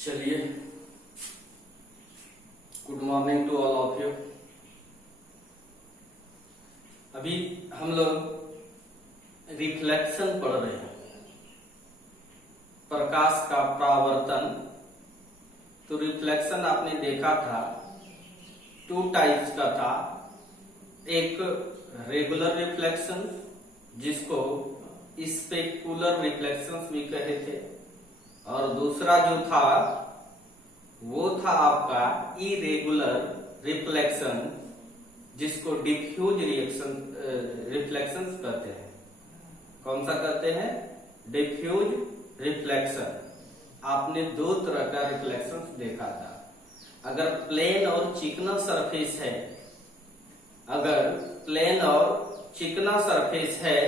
चलिए, good morning to all of you. अभी हम लोग रिफ्लेक्शन पढ़ रहे हैं, प्रकाश का परावर्तन। तो रिफ्लेक्शन आपने देखा था, टू टाइप्स का था। एक रेगुलर रिफ्लेक्शन, जिसको स्पेकुलर रिफ्लेक्शन भी कहे थे, और दूसरा जो था वो था आपका इरेगुलर रिफ्लेक्शन, जिसको डिफ्यूज रिफ्लेक्शन कहते हैं। कौन सा कहते हैं? Diffuse reflection. आपने दो तरह का रिफ्लेक्शन देखा था। अगर प्लेन और चिकना सरफेस है, अगर प्लेन और चिकना सरफेस है,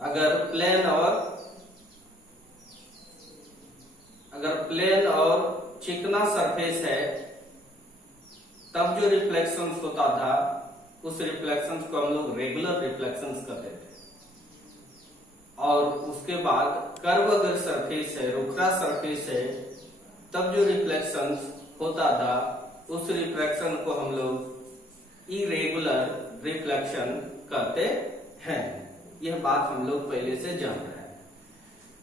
अगर प्लेन और चिकना सरफेस है, तब जो रिफ्लेक्शन होता था उस रिफ्लेक्शन को हम लोग रेगुलर रिफ्लेक्शन कहते थे। और उसके बाद कर्व अगर सरफेस है, रुखरा सरफेस है, तब जो रिफ्लेक्शन होता था उस रिफ्लेक्शन को हम लोग इरेगुलर रिफ्लेक्शन कहते हैं। यह बात हम लोग पहले से जान रहे हैं।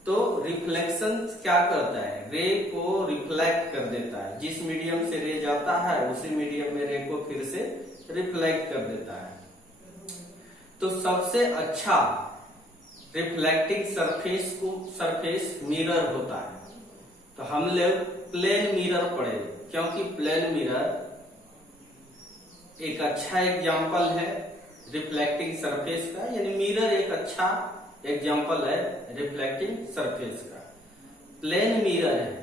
तो रिफ्लेक्शन क्या करता है? रे को रिफ्लेक्ट कर देता है। जिस मीडियम से रे जाता है उसी मीडियम में रे को फिर से रिफ्लेक्ट कर देता है। तो सबसे अच्छा रिफ्लेक्टिंग सरफेस मिरर होता है। तो हम लोग प्लेन मिरर पढ़े, क्योंकि प्लेन मिरर एक अच्छा एग्जाम्पल है रिफ्लेक्टिंग सरफेस का, यानी मिरर एक अच्छा एग्जाम्पल है रिफ्लेक्टिंग सरफेस का। प्लेन मिरर है,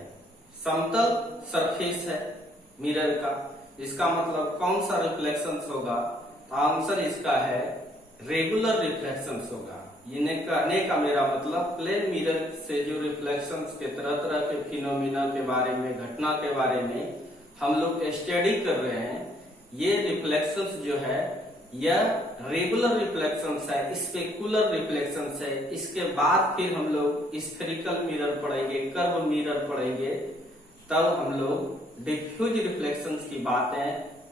समतल सरफेस है मिरर का। इसका मतलब कौन सा रिफ्लेक्शन होगा? तो आंसर इसका है रेगुलर रिफ्लेक्शन होगा। ये कहने का मेरा मतलब प्लेन मिरर से जो रिफ्लेक्शन के तरह तरह के फिनोमिना के बारे में, घटना के बारे में हम लोग स्टडी कर रहे हैं, ये रिफ्लेक्शन जो है यह रेगुलर रिफ्लेक्शन है, स्पेकुलर रिफ्लेक्शन है। इसके बाद फिर हम लोग स्फेरिकल मिरर पढ़ेंगे, कर्व मिरर पढ़ेंगे, तब हम लोग डिफ्यूज रिफ्लेक्शन की बातें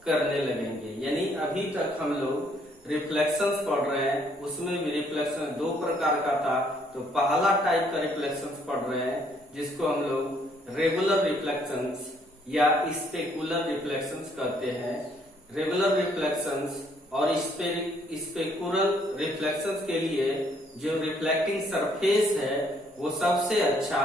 करने लगेंगे। यानी अभी तक हम लोग रिफ्लेक्शंस पढ़ रहे हैं, उसमें भी रिफ्लेक्शन दो प्रकार का था। तो पहला टाइप का रिफ्लेक्शंस पढ़ रहे हैं, जिसको हम लोग रेगुलर रिफ्लेक्शंस या स्पेकुलर रिफ्लेक्शंस कहते हैं। रेगुलर रिफ्लेक्शंस और स्पेकुलर रिफ्लेक्शंस के लिए जो रिफ्लेक्टिंग सरफेस है वो सबसे अच्छा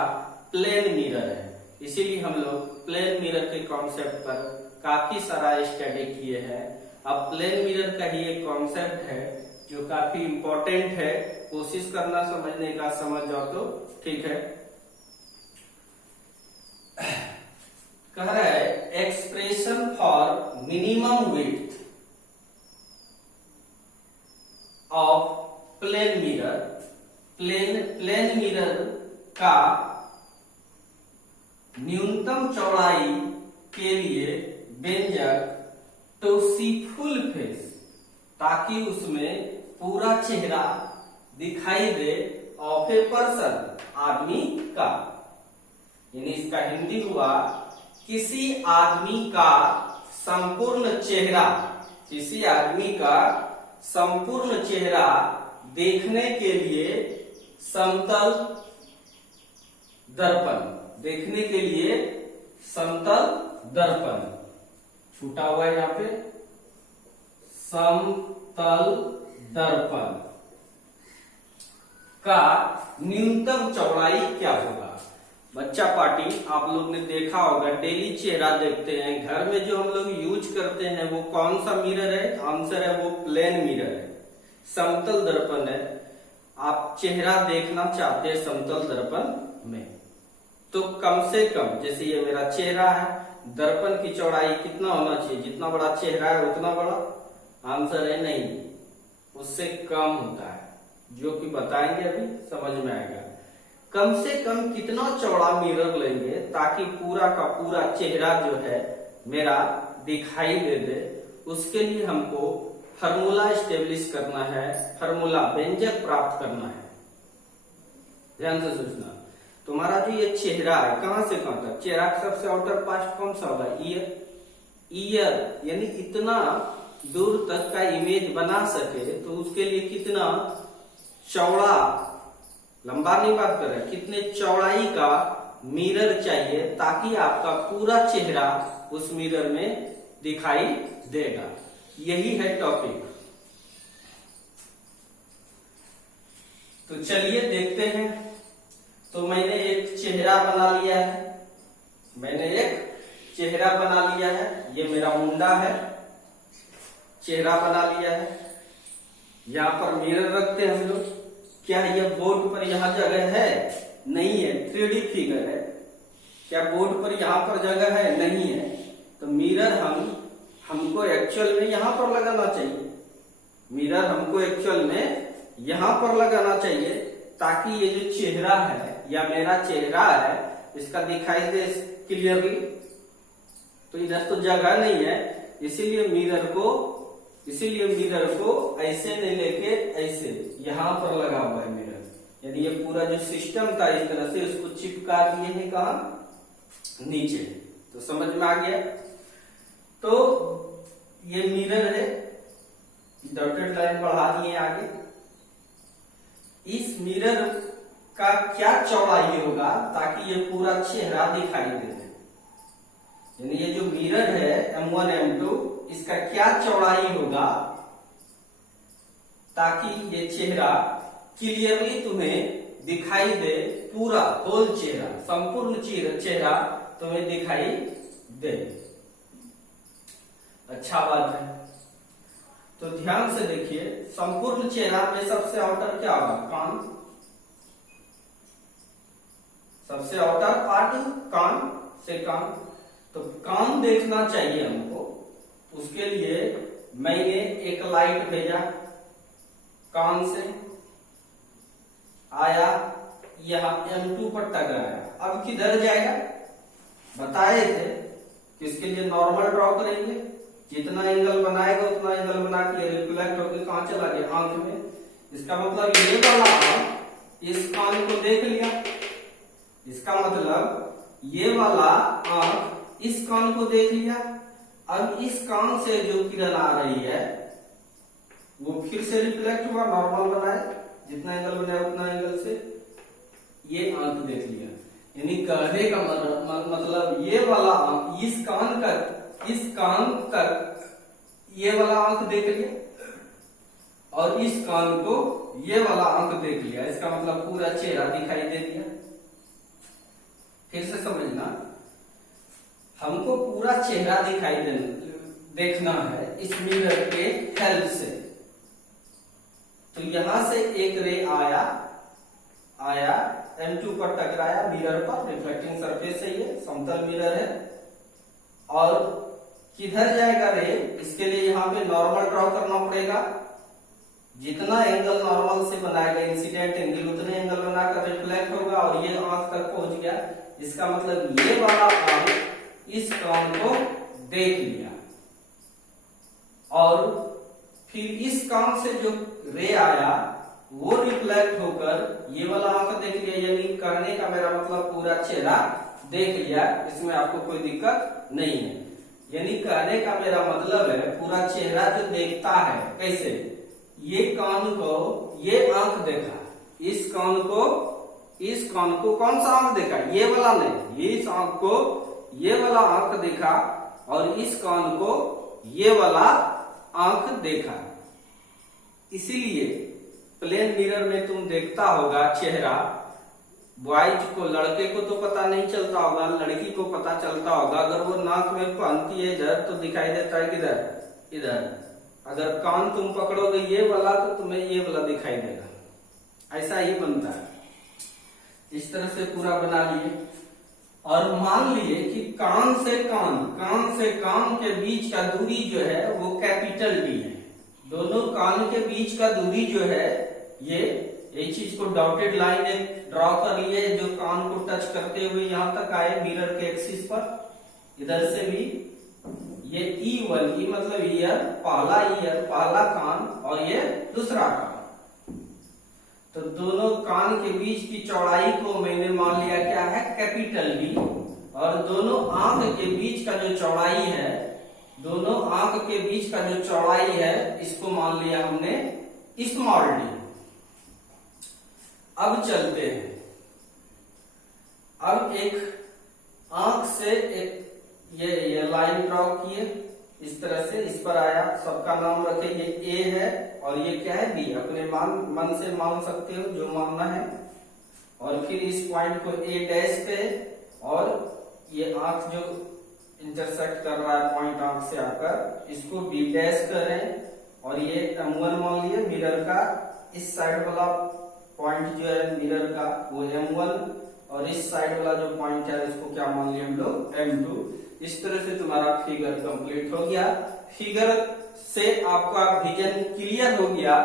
प्लेन मिरर है। इसीलिए हम लोग प्लेन मिरर के कॉन्सेप्ट पर काफी सारा स्टडी किए हैं। अब प्लेन मिरर का ही एक कॉन्सेप्ट है जो काफी इंपॉर्टेंट है, कोशिश करना समझने का, समझ जाओ तो ठीक है। कह रहा है expression for minimum width of plane mirror. Plane mirror का न्यूनतम चौड़ाई के लिए व्यंजक टू सी फुल फेस, ताकि उसमें पूरा चेहरा दिखाई दे, ऑफ ए पर्सन, आदमी का। यानी इसका हिंदी हुआ किसी आदमी का संपूर्ण चेहरा, किसी आदमी का संपूर्ण चेहरा देखने के लिए समतल दर्पण, देखने के लिए समतल दर्पण, छूटा हुआ है यहाँ पे, समतल दर्पण का न्यूनतम चौड़ाई क्या होगा? बच्चा पार्टी आप लोग ने देखा होगा, डेली चेहरा देखते हैं। घर में जो हम लोग यूज करते हैं वो कौन सा मिरर है? आंसर है वो प्लेन मिरर है, समतल दर्पण है। आप चेहरा देखना चाहते हैं समतल दर्पण में, तो कम से कम, जैसे ये मेरा चेहरा है, दर्पण की चौड़ाई कितना होना चाहिए? जितना बड़ा चेहरा है उतना बड़ा? आंसर है नहीं, उससे कम होता है, जो कि बताएंगे अभी समझ में आएगा। कम से कम कितना चौड़ा मिरर लेंगे ताकि पूरा का पूरा चेहरा जो है मेरा दिखाई दे? उसके लिए हमको फार्मूला स्टेब्लिश करना है, फार्मूला व्यंजक प्राप्त करना है। ध्यान से सोचना। तुम्हारा जो ये चेहरा है कहां से कहां तक, चेहरा का सबसे आउटर पार्ट कौन सा होगा, ईयर। ईयर यानी इतना दूर तक का इमेज बना सके तो उसके लिए कितना चौड़ा, लंबा नहीं बात कर रहे, कितने चौड़ाई का मिरर चाहिए ताकि आपका पूरा चेहरा उस मिरर में दिखाई देगा। यही है टॉपिक। तो चलिए देखते हैं। तो मैंने एक चेहरा बना लिया है, मैंने एक चेहरा बना लिया है, ये मेरा मुंडा है, चेहरा बना लिया है। यहाँ पर मिरर रखते हैं हम लोग। क्या ये बोर्ड पर यहाँ जगह है, नहीं है, 3D फिगर है। क्या बोर्ड पर यहाँ पर जगह है, नहीं है, तो मिरर हमको एक्चुअल में यहाँ पर लगाना चाहिए। मिरर हमको एक्चुअल में यहाँ पर लगाना चाहिए ताकि ये जो चेहरा है या मेरा चेहरा है इसका दिखाई दे क्लियरली। तो इधर तो जगह नहीं है, इसीलिए मिरर को ऐसे नहीं लेके ऐसे यहाँ पर लगा हुआ है मिरर। यानी ये पूरा जो सिस्टम था इस तरह से उसको चिपका दिए है कहा, नीचे। तो समझ में आ गया। तो ये मिरर है, डॉटेड लाइन बढ़ा दिए आगे। इस मिरर का क्या चौड़ाई होगा ताकि ये पूरा चेहरा दिखाई दे। यानी ये जो मिरर है M1 M2 इसका क्या चौड़ाई होगा ताकि ये चेहरा क्लियरली तुम्हें दिखाई दे, पूरा होल चेहरा, संपूर्ण चेहरा तुम्हें दिखाई दे। अच्छा बात है। तो ध्यान से देखिए, संपूर्ण चेहरा में सबसे आउटर क्या होगा, कान। सबसे आउटर पार्ट कान से कान। तो कान देखना चाहिए हमको। उसके लिए मैंने एक लाइट भेजा, कान से आया, यहां M2 पर टकराया। अब किधर जाएगा, बताए थे कि इसके लिए नॉर्मल ड्रॉ करेंगे। जितना एंगल बनाएगा उतना एंगल बना के रिफ्लेक्ट होकर कहां चला गया, आंख में। इसका मतलब ये वाला आंख इस कान को देख लिया। इसका मतलब ये वाला आंख इस कान को देख लिया। अब इस कान से जो किरण आ रही है वो फिर से रिफ्लेक्ट हुआ, नॉर्मल बनाए, जितना एंगल बनाया उतना एंगल से ये आंख देख लिया। यानी कहने का मतलब ये वाला आंख इस कान तक ये वाला आंख देख लिया और इस कान को ये वाला आंख देख लिया। इसका मतलब पूरा चेहरा दिखाई दे दिया। फिर से समझना, हमको पूरा चेहरा दिखाई देखना है इस मिरर के हेल्प से। तो यहां से एक रे आया M2 पर टकराया, मिरर पर, रिफ्लेक्टिंग सरफेस है, ये समतल मिरर है। और किधर जाएगा रे, इसके लिए यहाँ पे नॉर्मल ड्रॉ करना पड़ेगा। जितना एंगल नॉर्मल से बनाएगा इंसिडेंट एंगल उतने एंगल बनाकर रिफ्लेक्ट होगा और ये आंख तक पहुंच गया। इसका मतलब ये वाला आंख इस कान को देख लिया और फिर इस कान से जो रे आया वो रिफ्लेक्ट होकर ये वाला आंख देख लिया। यानी कहने का मेरा मतलब पूरा चेहरा देख लिया, इसमें आपको कोई दिक्कत नहीं है। यानी कहने का मेरा मतलब है पूरा चेहरा जो देखता है कैसे, ये कान को ये आंख देखा, इस कान को कौन सा आंख देखा, ये वाला नहीं, इस आंख को ये वाला आंख देखा और इस कान को ये वाला आंख देखा। इसीलिए प्लेन मिरर में तुम देखता होगा चेहरा, बॉयज को, लड़के को तो पता नहीं चलता होगा, लड़की को पता चलता होगा। अगर वो नाक में पहनती है इधर तो दिखाई देता है किधर, इधर। अगर कान तुम पकड़ोगे ये वाला तो तुम्हें ये वाला दिखाई देगा। ऐसा ही बनता है। इस तरह से पूरा बना लिए और मान लिए कि कान से कान के बीच का दूरी जो है वो कैपिटल D है। दोनों कान के बीच का दूरी जो है ये चीज को डॉटेड लाइन एक ड्रॉ कर लिए जो कान को टच करते हुए यहां तक आए मिरर के एक्सिस पर। इधर से भी ये E1 मतलब ईयर, पहला कान और ये दूसरा कान। तो दोनों कान के बीच की चौड़ाई को मैंने मान लिया क्या है, कैपिटल बी, और दोनों आंख के बीच का जो चौड़ाई है, दोनों आंख के बीच का जो चौड़ाई है, इसको मान लिया हमने स्मॉल डी। अब चलते हैं, अब एक आंख से एक ये लाइन ड्रॉ किए इस तरह से, इस पर आया, सबका नाम रखे, ये ए है और ये क्या है, बी। अपने मन से मान सकते हो जो मानना है। और फिर इस पॉइंट को ए डैश पे, और ये आंख जो इंटरसेक्ट कर रहा है पॉइंट आंख से आकर, इसको बी डैश करें, और ये M1 मान लिए मिरर का, इस साइड वाला पॉइंट जो है मिरर का वो M1, और इस साइड वाला जो पॉइंट है इसको क्या मान लिया हम लोग, M2। इस तरह से तुम्हारा फिगर कंप्लीट हो गया। फिगर से आपका विजन क्लियर हो गया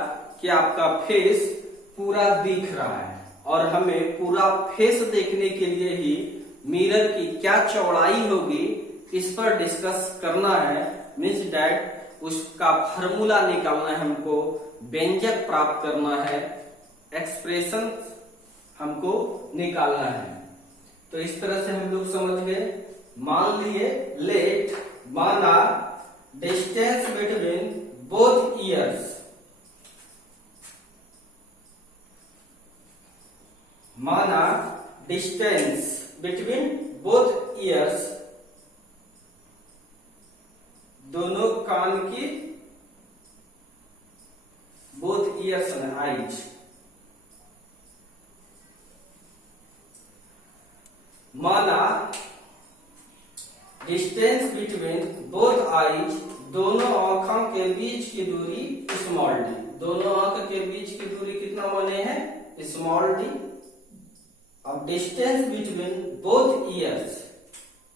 कि आपका फेस पूरा दिख रहा है, और हमें पूरा फेस देखने के लिए ही मिरर की क्या चौड़ाई होगी इस पर डिस्कस करना है। मीन्स डैट उसका फॉर्मूला निकालना है हमको, व्यंजक प्राप्त करना है, एक्सप्रेशन हमको निकालना है। तो इस तरह से हम लोग समझ गए। मान लिए लेट, माना डिस्टेंस बिटवीन बोथ ईयर्स, माना डिस्टेंस बिटवीन बोथ ईयर्स, दोनों कान की, बोथ ईयर्स में आईज, माना डिस्टेंस बिटवीन बोथ आईज, दोनों आंखों के बीच की दूरी स्मॉल डी, दोनों आंख के बीच की दूरी कितना माने हैं, स्मॉल डी। अब डिस्टेंस बिटवीन बोथ ईयर्स,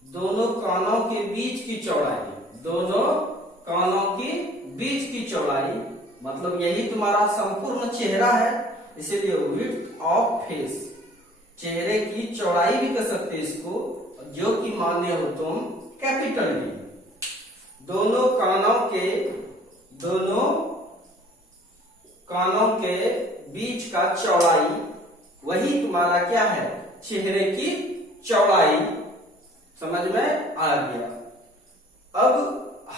दोनों कानों के बीच की चौड़ाई, दोनों कानों की बीच की चौड़ाई, मतलब यही तुम्हारा संपूर्ण चेहरा है, इसीलिए विड्थ ऑफ फेस, चेहरे की चौड़ाई भी कर सकते इसको, जो कि मान्य हो तुम कैपिटल डी। दोनों कानों के बीच का चौड़ाई, वही तुम्हारा क्या है, चेहरे की चौड़ाई। समझ में आ गया। अब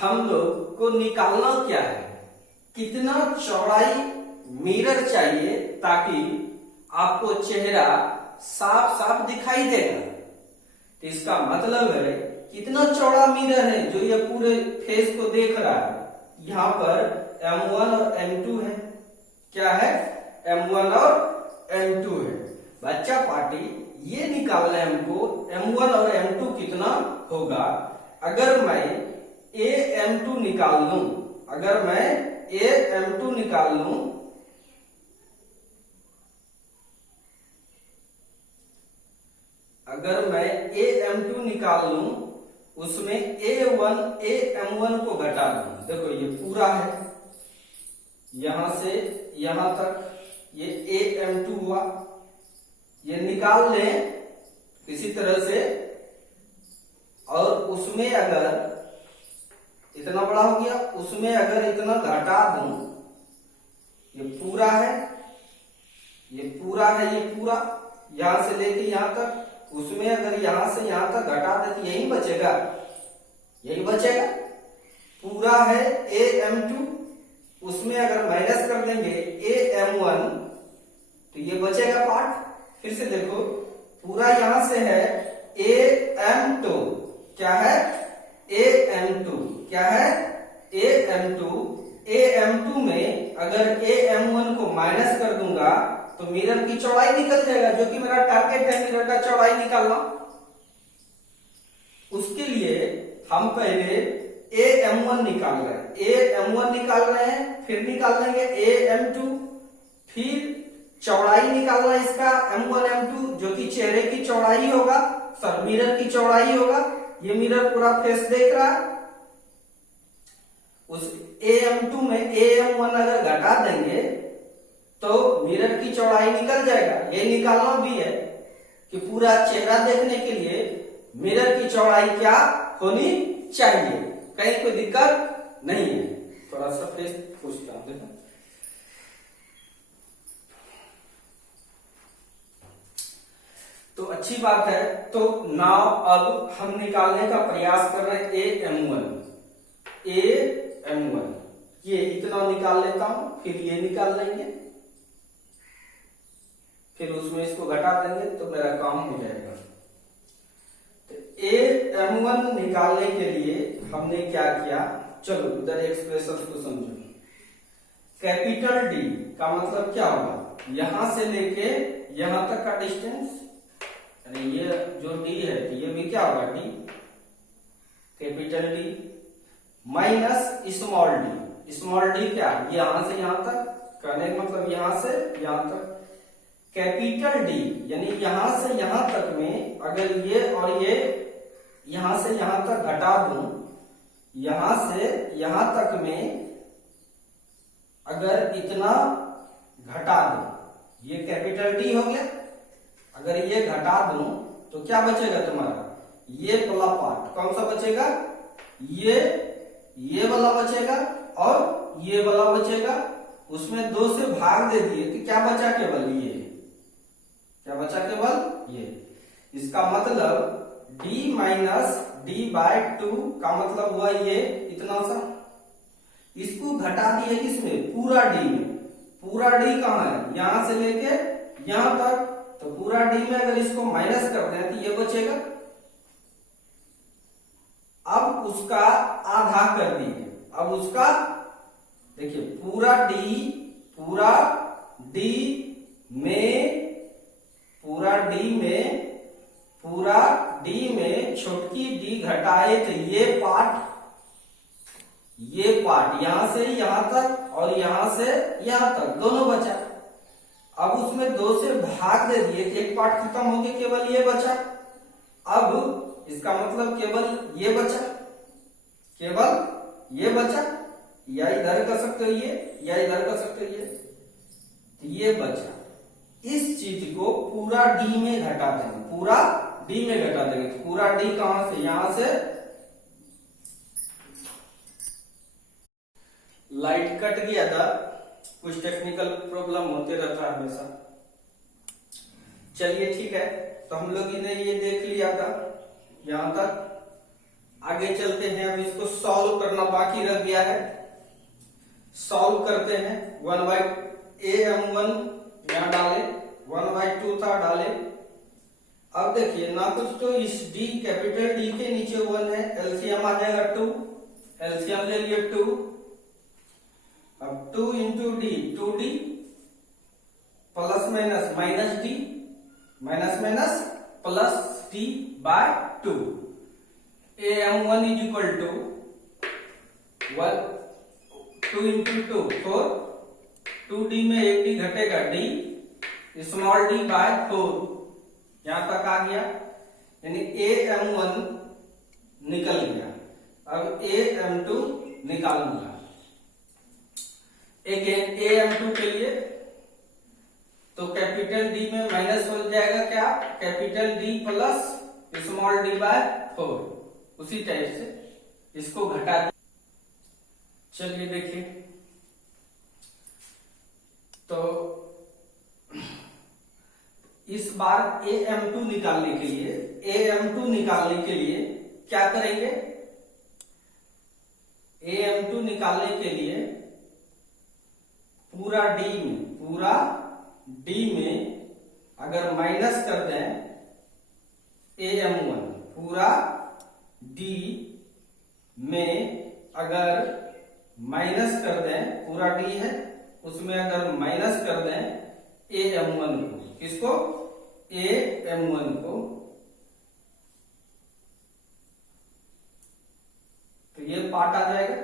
हम लोग को निकालना क्या है, कितना चौड़ाई मिरर चाहिए ताकि आपको चेहरा साफ साफ दिखाई देगा। तो इसका मतलब है कितना चौड़ा मिरर है जो ये पूरे फेस को देख रहा है। यहाँ पर M1 और M2 है, क्या है, M1 और M2 है। बच्चा पार्टी ये निकालना है हमको, M1 और M2 कितना होगा। अगर मैं AM2 निकाल लूं, अगर मैं AM2 निकाल लूं, अगर मैं AM2 निकाल लूं, उसमें AM1 को घटा दूं। देखो ये पूरा है, यहां से यहां तक ये AM2 हुआ, ये निकाल लें किसी तरह से, और उसमें अगर इतना बड़ा हो गया, उसमें अगर इतना घटा दूं, ये पूरा है, ये पूरा है, ये पूरा यहां से लेके यहां तक, उसमें अगर यहां से यहां तक घटा दे तो यही बचेगा, यही बचेगा। पूरा है AM2, उसमें अगर माइनस कर देंगे AM1 तो ये बचेगा पार्ट। फिर से देखो, पूरा यहां से है AM2, क्या है, AM2, क्या है, AM2 में अगर AM1 को माइनस कर दूंगा तो मिरर की चौड़ाई निकल जाएगा, जो कि मेरा टारगेट है मिरर का चौड़ाई निकालना। उसके लिए हम पहले AM1 निकाल रहे हैं, AM1 निकाल रहे हैं, फिर निकाल लेंगे AM2, फिर चौड़ाई निकालना इसका M1 M2, जो कि चेहरे की चौड़ाई होगा, सर मिरर की चौड़ाई होगा। ये मिरर पूरा फेस देख रहा है, उस AM2 में AM1 अगर घटा देंगे तो मिरर की चौड़ाई निकल जाएगा। ये निकालना भी है कि पूरा चेहरा देखने के लिए मिरर की चौड़ाई क्या होनी चाहिए, कहीं कोई दिक्कत नहीं है। थोड़ा सा फेस पूछता हूं, अच्छी बात है। तो नाउ अब हम निकालने का प्रयास कर रहे हैं ए एम वन। ये इतना निकाल लेता हूं, फिर ये निकाल लेंगे, फिर उसमें इसको घटा देंगे तो मेरा काम हो जाएगा। तो ए एम वन निकालने के लिए हमने क्या किया, चलो इधर एक्सप्रेशन को समझो। कैपिटल डी का मतलब क्या होगा, यहां से लेके यहां तक का डिस्टेंस, अरे ये जो डी है ये भी क्या होगा D, capital D minus small D. Small D क्या, यहां से यहां तक, कहने का मतलब यहां से यहां तक। कैपिटल डी यानी यहां से यहां तक में अगर ये और ये यहां से यहां तक घटा दूं, यहां से यहां तक में अगर इतना घटा दूं, ये कैपिटल डी हो गया। अगर ये घटा दूं तो क्या बचेगा तुम्हारा, ये वाला पार्ट कौन सा बचेगा, ये वाला बचेगा और ये वाला बचेगा। उसमें 2 से भाग दे दिए तो क्या बचा, केवल ये, क्या बचा, केवल ये। इसका मतलब d माइनस डी बाय 2 का मतलब हुआ ये इतना सा। इसको घटा दिए किसमें, पूरा d में। पूरा d कहां है, यहां से लेके यहां तक, तो पूरा d में अगर इसको माइनस कर दें तो ये बचेगा। अब उसका आधा कर दिए, अब उसका देखिए पूरा d में छोटकी d घटाए तो ये पार्ट यहां से यहां तक और यहां से यहां तक दोनों बचा। अब उसमें 2 से भाग दे दिए, एक पार्ट खत्म हो गया, केवल ये बचा। अब इसका मतलब केवल ये बचा, केवल ये बचा, या इधर कर सकते हो ये, या इधर कर सकते हो ये, तो ये बचा। इस चीज को पूरा डी में घटा देंगे, पूरा डी में घटा देंगे। तो पूरा डी कहां से, यहां से। लाइट कट गया था, कुछ टेक्निकल प्रॉब्लम होते रहता है हमेशा। चलिए ठीक है, तो हम लोग ने ये देख लिया था यहां तक। आगे चलते हैं, अब इसको सॉल्व करना बाकी रह गया है। सॉल्व करते हैं। 1/am1 यहां डाले, 1/2 था डाले। अब देखिए ना कुछ तो इस d कैपिटल D के नीचे 1 है, एलसीएम आ जाएगा 2, एलसीएम ले लिए 2। अब 2 into D, 2d plus minus minus d, minus minus plus d by 2। am1 is equal to 2 into 2 4, 2d में एक d घटेगा d, स्मॉल d बाय 4, यहां तक आ गया, यानी am1 निकल गया। अब am2 निकालूंगा। अगेन am2 के लिए तो कैपिटल D में माइनस हो जाएगा क्या, capital D plus small d by 4। उसी टाइप से इसको घटा। चलिए देखिए, तो इस बार am2 निकालने के लिए क्या करेंगे, am2 निकालने के लिए पूरा D में अगर माइनस कर दें am1, पूरा D में अगर माइनस कर दें, पूरा D है उसमें अगर माइनस कर दें am1 को, किसको, am1 को, तो ये पार्ट आ जाएगा।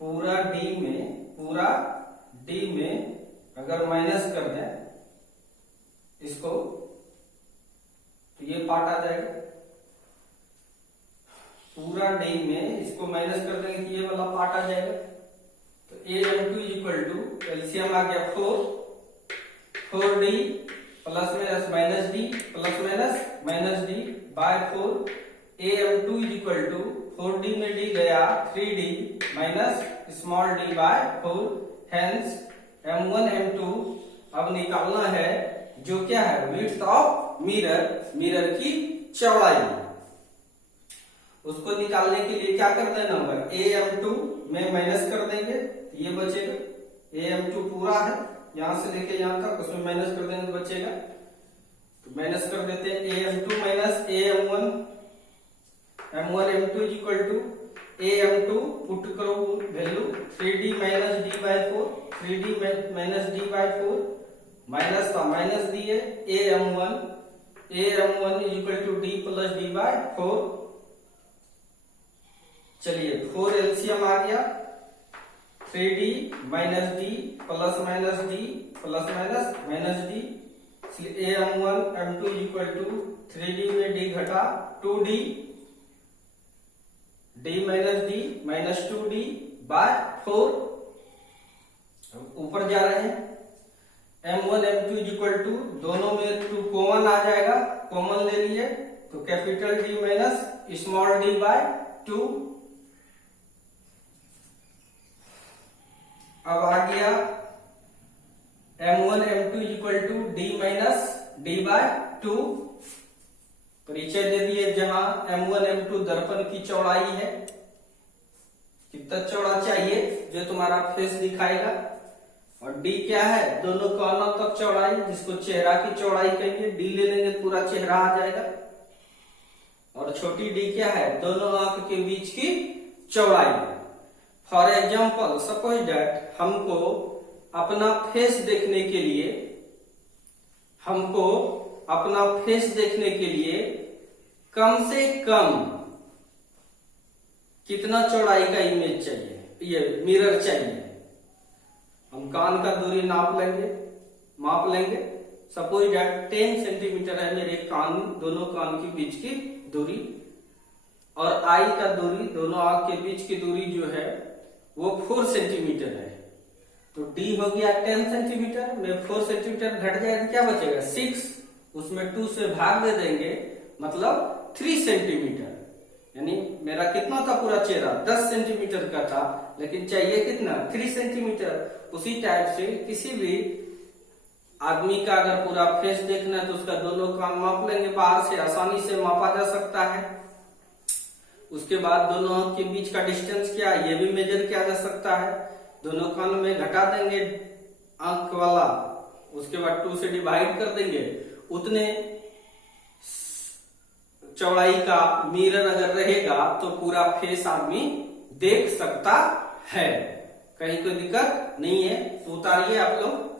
पूरा D में अगर माइनस कर दें इसको तो ये पार्ट आ जाएगा। पूरा D में इसको माइनस कर देंगे तो ये वाला पार्ट आ जाएगा। तो am2 इक्वल टू एलसीएम आ गया 4d plus minus minus d plus minus d by 4। am2 equal to 4d में d गया 3d minus small d by 4। Hence m1 m2 अब निकालना है जो क्या है, विड्थ ऑफ मिरर, मिरर की चौड़ाई, उसको निकालने के लिए क्या कर देना होगा, AM2 में माइनस कर देंगे, ये बचेगा, AM2 पूरा है यहां से लेके यहां तक, उसमें माइनस कर देंगे तो बचेगा, तो माइनस कर देते हैं AM2 minus AM1, M1 M2 is equal to AM2 put करो value 3D minus D by 4, 3D minus D by 4 minus का माइनस दिए AM1 is equal to D plus D by 4, चलिए 4 एलसीएम आ गया, 3D minus D plus minus D plus minus minus D, इसलिए AM1 M2 equal to 3D में D घटा 2D, D minus D minus 2D by 4, ऊपर जा रहे हैं, M1 M2 इक्वल टू, दोनों में 2 कॉमन आ जाएगा, कॉमन ले लिए तो capital D minus small d by 2, अब आ गया M1 M2 equal to D minus D by 2, परिचय दे दिए, जहां M1 M2 दर्पण की चौड़ाई है, कितना चौड़ा चाहिए जो तुम्हारा फेस दिखाएगा, और D क्या है, दोनों कानों तक चौड़ाई, जिसको चेहरा की चौड़ाई कहेंगे, D ले लेंगे पूरा चेहरा आ जाएगा, और छोटी d क्या है, दोनों आंख के बीच की चौड़ाई। फॉर एग्जाम्पल सपोज दैट हमको अपना फेस देखने के लिए, हमको अपना फेस देखने के लिए कम से कम कितना चौड़ाई का इमेज चाहिए, ये मिरर चाहिए, हम कान का दूरी नाप लेंगे, माप लेंगे, सपोज दैट 10 सेंटीमीटर है मेरे कान, दोनों कान के बीच की दूरी, और आई का दूरी, दोनों आंख के बीच की दूरी जो है वो 4 सेंटीमीटर है, तो D हो गया 10 सेंटीमीटर में 4 सेंटीमीटर घट जाए तो क्या बचेगा 6, उसमें 2 से भाग दे देंगे, मतलब 3 सेंटीमीटर, यानी मेरा कितना था पूरा चेहरा 10 सेंटीमीटर का था, लेकिन चाहिए कितना 3 सेंटीमीटर। उसी टाइप से किसी भी आदमी का अगर पूरा फेस देखना है तो उसका दोनों कान माप लेंगे, बाहर से आसानी से मापा जा सकता है, उसके बाद दोनों आंख के बीच का डिस्टेंस क्या है ये भी मेजर किया जा सकता है, दोनों कान में घटा देंगे आंख वाला, उसके बाद 2 से डिवाइड कर देंगे, उतने चौड़ाई का मिरर अगर रहेगा तो पूरा फेस आदमी देख सकता है, कहीं कोई दिक्कत नहीं है, तो उतारिए आप लोग।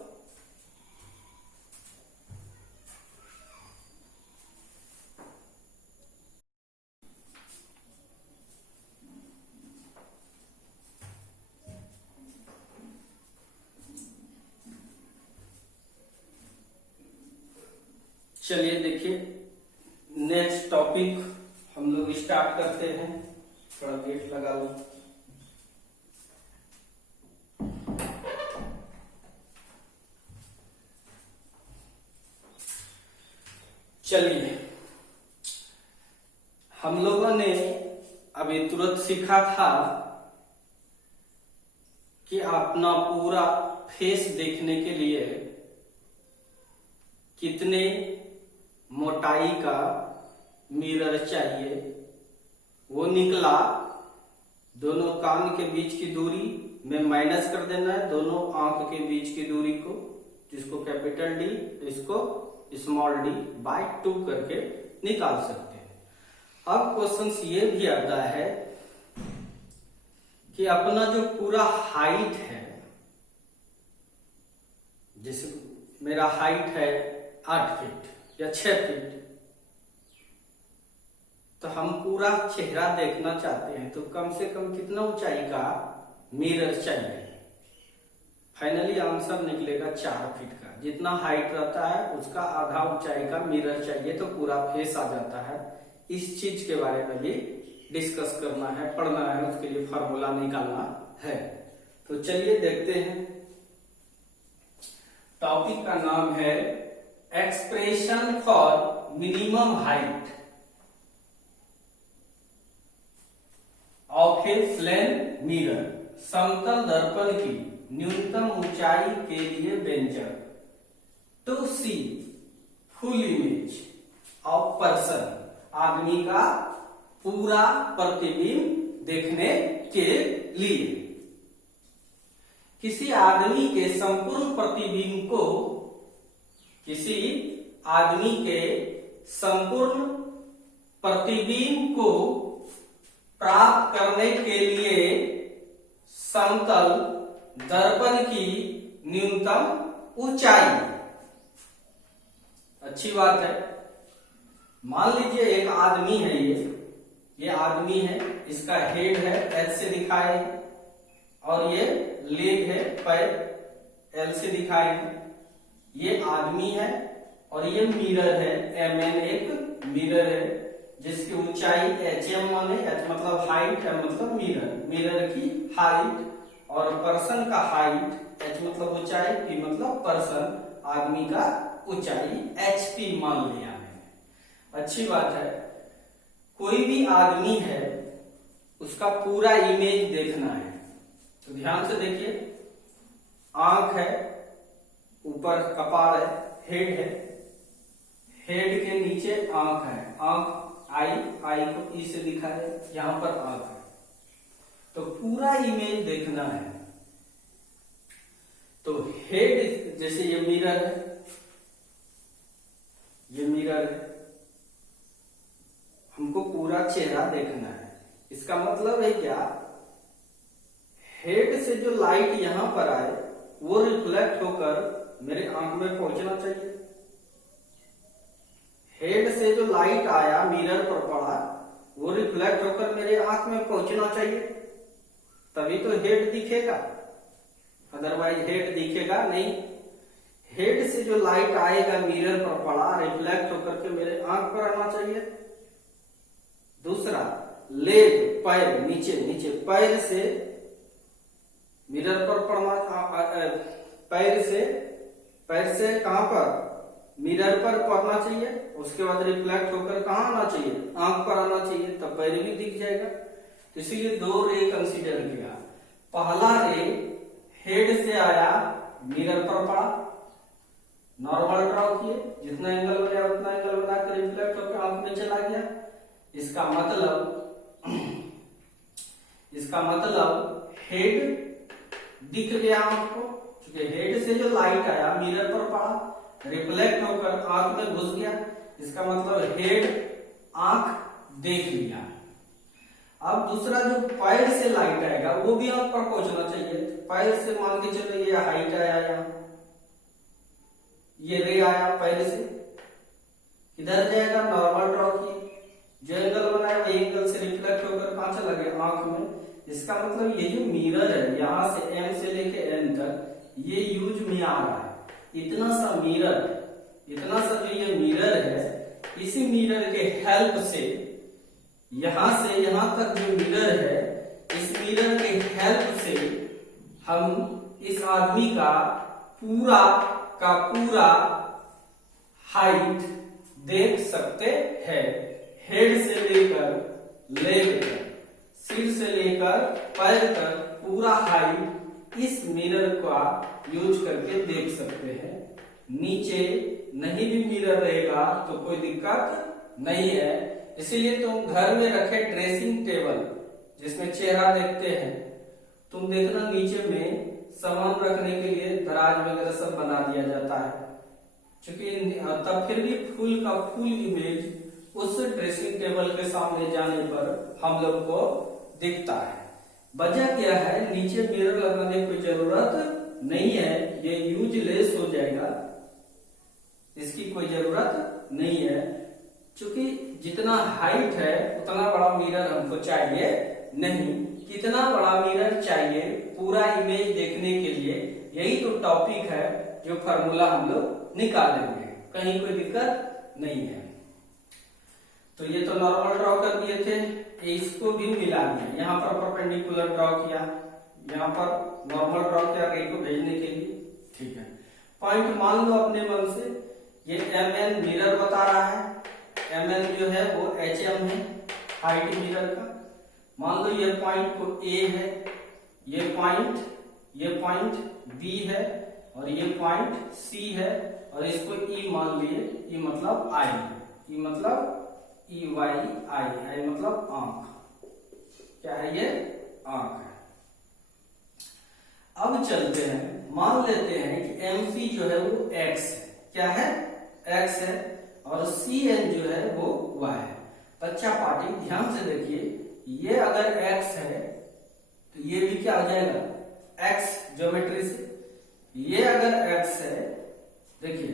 चलिए देखिए नेक्स्ट टॉपिक हम लोग स्टार्ट करते हैं, थोड़ा गेट लगा लो। चलिए हम लोगों ने अभी तुरंत सीखा था कि अपना पूरा फेस देखने के लिए कितने मोटाई का मिरर चाहिए, वो निकला, दोनों कान के बीच की दूरी में माइनस कर देना है, दोनों आंख के बीच की दूरी को, जिसको कैपिटल डी, इसको स्मॉल डी बाय 2 करके निकाल सकते हैं। अब क्वेश्चन ये भी आता है कि अपना जो पूरा हाइट है, जैसे मेरा हाइट है 8 फीट या 6 फीट, तो हम पूरा चेहरा देखना चाहते हैं तो कम से कम कितना ऊंचाई का मिरर चाहिए। फाइनली आंसर निकलेगा 4 फीट का, जितना हाइट रहता है उसका आधा ऊंचाई का मिरर चाहिए तो पूरा फेस आ जाता है। इस चीज के बारे में भी डिस्कस करना है, पढ़ना है, उसके लिए फॉर्मूला निकालना है। तो चलिए देखते हैं। टॉपिक का नाम है expression for minimum height of a plane mirror. समतल दर्पण की न्यूनतम ऊंचाई के लिए व्यंजक। To see full image of person, आदमी का पूरा प्रतिबिंब देखने के लिए। किसी आदमी के संपूर्ण प्रतिबिंब को, किसी आदमी के संपूर्ण प्रतिबिंब को प्राप्त करने के लिए समतल दर्पण की न्यूनतम ऊंचाई। अच्छी बात है। मान लीजिए एक आदमी है, ये आदमी है, इसका हेड है, एच से दिखाए, और ये लेग है, पैर, एल से दिखाए। ये आदमी है और ये मिरर है, MN एक मिरर है जिसकी ऊंचाई HM माने, H मतलब हाइट, M मतलब मिरर, मिरर की हाइट, और पर्सन का हाइट, H मतलब ऊंचाई, P मतलब पर्सन, आदमी का ऊंचाई HP मान लिया है। अच्छी बात है। कोई भी आदमी है, उसका पूरा इमेज देखना है, तो ध्यान से देखिए। आंख है, ऊपर कपाल है, हेड है, हेड के नीचे आंख है, आंख आई को ई से दिखाए, यहां पर आंख है, तो पूरा इमेज देखना है। तो हेड, जैसे ये मिरर है, ये मिरर है, हमको पूरा चेहरा देखना है। इसका मतलब है क्या, हेड से जो लाइट यहां पर आए वो रिफ्लेक्ट होकर मेरे आंख में पहुंचना चाहिए। हेड से जो लाइट आया, मिरर पर पड़ा, वो रिफ्लेक्ट होकर मेरे आंख में पहुंचना चाहिए, तभी तो हेड दिखेगा, अदरवाइज हेड दिखेगा नहीं। हेड से जो लाइट आएगा, मिरर पर पड़ा, रिफ्लेक्ट होकर के मेरे आंख पर आना चाहिए। दूसरा, लेग, पैर, नीचे नीचे पैर से मिरर पर पड़ना, पैर से कहां पर, मिरर पर पड़ना चाहिए, उसके बाद रिफ्लेक्ट होकर कहां आना चाहिए, आंख पर आना चाहिए, तब पैर भी दिख जाएगा। तो इसीलिए 2 रे कंसीडर किया। पहला रे हेड से आया, मिरर पर पड़ा, नॉर्मल ड्रॉ किए, जितना एंगल बनाया उतना एंगल बनाकर रिफ्लेक्ट होकर आंख में चला गया। इसका मतलब हेड दिख गया आपको, क्योंकि हेड से जो लाइट आया, मिरर पर पड़ा, रिफ्लेक्ट होकर आंख में घुस गया, इसका मतलब हेड आंख देख लिया। अब दूसरा, जो पैर से लाइट आएगा वो भी आंख पर पहुंचना चाहिए। पैर से मान के चलो ये हाइट आया, यहाँ ये रे आया, पैर से इधर जाएगा, नॉर्मल ड्रॉ किए, जो एंगल बनाया वही एंगल से रिफ्लेक्ट होकर कहां चला गया, आंख में। इसका मतलब ये जो मिरर है, यहां से M से लेके N तक ये यूज में आ रहा है। इतना सा जो ये मिरर है, इसी मिरर के हेल्प से, यहां से यहां तक जो मिरर है, इस मिरर के हेल्प से हम इस आदमी का पूरा हाइट देख सकते हैं। हेड से लेकर लेग तक, सिर से लेकर पैर तक पूरा हाइट इस मिरर का यूज करके देख सकते हैं। नीचे नहीं भी मिरर रहेगा तो कोई दिक्कत नहीं है। इसीलिए तुम घर में रखे ड्रेसिंग टेबल जिसमें चेहरा देखते हैं, तुम देखना नीचे में सामान रखने के लिए दराज वगैरह सब बना दिया जाता है, क्योंकि तब फिर भी फुल इमेज उस ड्रेसिंग टेबल के सामने जाने पर हम लोग को दिखता है। वजह क्या है, नीचे मिरर लगाने की कोई जरूरत नहीं है, ये यूजलेस हो जाएगा, इसकी कोई जरूरत नहीं है, क्योंकि जितना हाइट है उतना बड़ा मिरर हमको चाहिए नहीं। कितना बड़ा मिरर चाहिए पूरा इमेज देखने के लिए, यही तो टॉपिक है जो फार्मूला हम लोग निकालेंगे, कहीं कोई दिक्कत नहीं है। तो ये तो नॉर्मल ड्रॉ कर दिए थे, इसको भी मिला दिया, यहाँ पर परपेंडिकुलर ड्रॉ किया, यहाँ पर नॉर्मल ड्रॉ किया रे को भेजने के लिए, ठीक है। पॉइंट मान लो अपने मन से, ये MN मिरर बता रहा है, MN जो है वो HM है, हाइट मिरर का। मान लो ये पॉइंट को A है, ये पॉइंट B है, और ये पॉइंट सी है और इसको ई मान लिए, ई मतलब आई, ई मतलब ई वाई आई, आई मतलब आंख, क्या है ये आंख है। अब चलते हैं, मान लेते हैं कि MC जो है वो x है, क्या है x है, और CN जो है वो y है। बच्चा पार्टी ध्यान से देखिए, ये अगर x है तो ये भी क्या हो जाएगा x ज्योमेट्री से, ये अगर x है, देखिए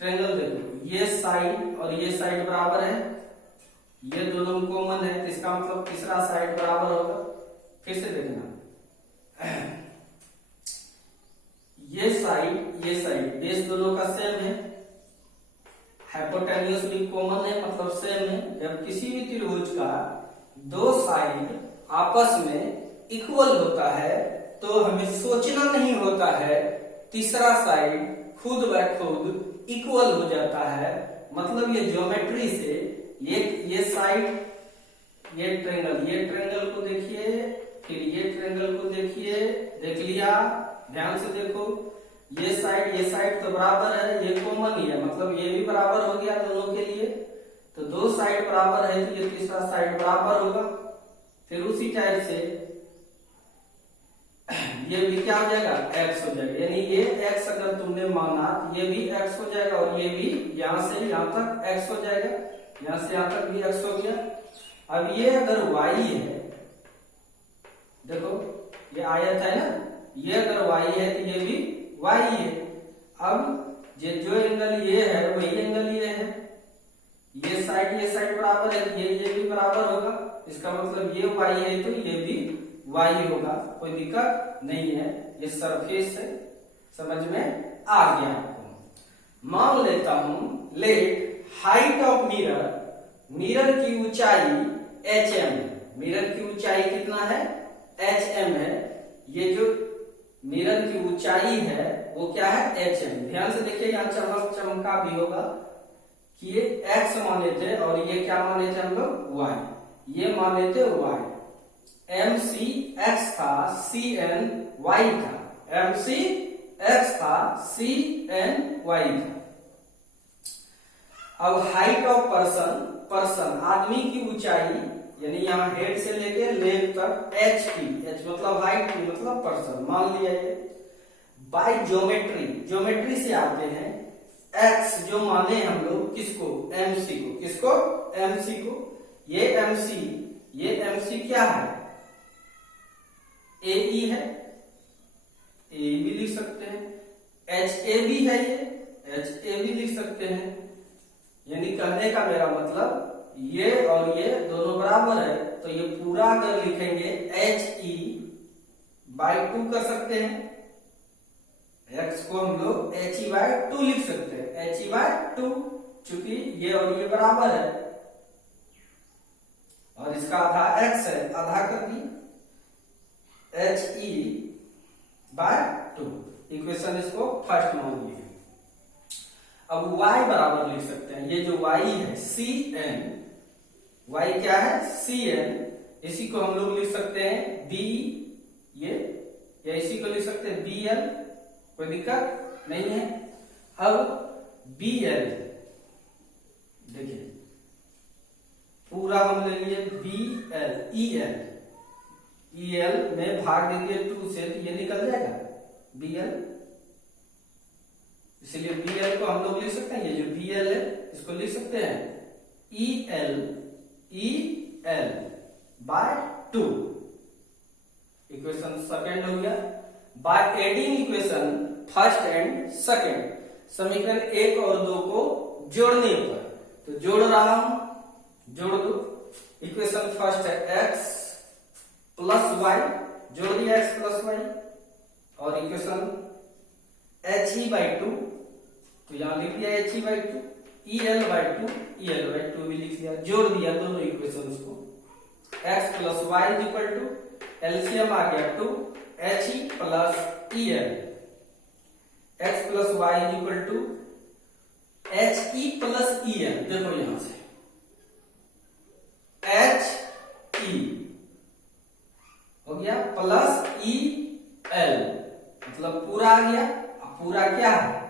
ट्रायंगल देखो, ये साइड और ये साइड बराबर है, ये दोनों कॉमन है, तो इसका मतलब तीसरा साइड बराबर होगा। फिर से देखना, ये साइड बेस दोनों का सेम है, हाइपोटेन्यूज भी कॉमन है, मतलब सेम है। जब किसी भी त्रिभुज का दो साइड आपस में इक्वल होता है तो हमें सोचना नहीं होता है, तीसरा साइड खुद ब खुद इक्वल हो जाता है। मतलब ये ज्योमेट्री से ये साइड, ये ट्रायंगल को देखिए, फिर ये ट्रायंगल को देखिए, देख लिया, ध्यान से देखो, ये साइड तो बराबर है, ये कॉमन ही है, मतलब ये भी बराबर हो गया दोनों के लिए, तो दो साइड बराबर है तो ये तीसरा साइड बराबर होगा। फिर उसी टाइप से ये भी क्या हो जाएगा x हो जाएगा, यानी ये x अगर तुमने माना ये भी x हो जाएगा, और ये भी यहां से यहां तक x हो जाएगा, यहां से यहां तक भी x हो गया। अब ये अगर y है, देखो ये आयत है ना, ये अगर y है तो ये भी y है। अब जो एंगल ये है वही एंगल ये है, ये साइड बराबर है, ये भी बराबर होगा, इसका मतलब ये y है तो ये भी y होगा, कोई दिक्कत नहीं है, ये सरफेस है। समझ में आ गया आपको। मान लेता हूं, लेट हाइट ऑफ मिरर की ऊंचाई HM, मिरर की ऊंचाई कितना है HM है, ये जो मिरर की ऊंचाई है वो क्या है HM। ध्यान से देखिए, यहाँ चमका भी होगा कि ये x माने थे और ये क्या माने थे हम लोग y, ये माने थे y। MC x था, CN y था, MC x था, CN y था। अब हाइट ऑफ पर्सन आदमी की ऊंचाई, यानी यहाँ हेड से लेके लेग तक h की, h मतलब हाइट की मतलब पर्सन मान लिया ये। बाय ज्योमेट्री से आते हैं, x जो माने हम लोग किसको MC को, किसको MC को, ये MC क्या है AE है, AE भी लिख सकते हैं, HAB है, ये HAB लिख सकते हैं। यानी कहने का मेरा मतलब ये और ये दोनों बराबर है, तो ये पूरा अगर लिखेंगे HE by 2 कर सकते हैं, x को हम लोग HE by 2 लिख सकते हैं, HE by 2, चूंकि ये और ये बराबर है और इसका आधा x है, आधा कर दी, HE by 2, इक्वेशन इसको फर्स्ट मान लिए। अब y बराबर लिख सकते हैं, ये जो y है CN, y क्या है CN, इसी को हम लोग लिख सकते हैं B, ये या इसी को लिख सकते हैं BL, कोई दिक्कत नहीं है। अब BL देखिए, पूरा हम ले लिए BL, EL में भाग दे दिए 2 से तो ये निकल जाएगा BL, इसलिए BL को हम लोग लिख सकते हैं, ये जो BL है इसको लिख सकते हैं EL by 2, इक्वेशन सेकंड हो गया। By adding equation first and second, समीकरण 1 और 2 को जोड़ने पर, तो जोड़ रहा हूं, जोड़ दो। इक्वेशन फर्स्ट है x प्लस y, जोड़ दिया x प्लस y, और इक्वेशन HE by 2, तो यहां लिख दिया HE by 2, EL by 2 भी लिख दिया, जोड़ दिया दोनों इक्वेशंस को। x plus y is equal to, LCM आ गया 2, HE plus EL, x plus y is equal to HE plus EL, देखो यहां से HE हो गया प्लस EL मतलब पूरा आ गया। अब पूरा क्या है?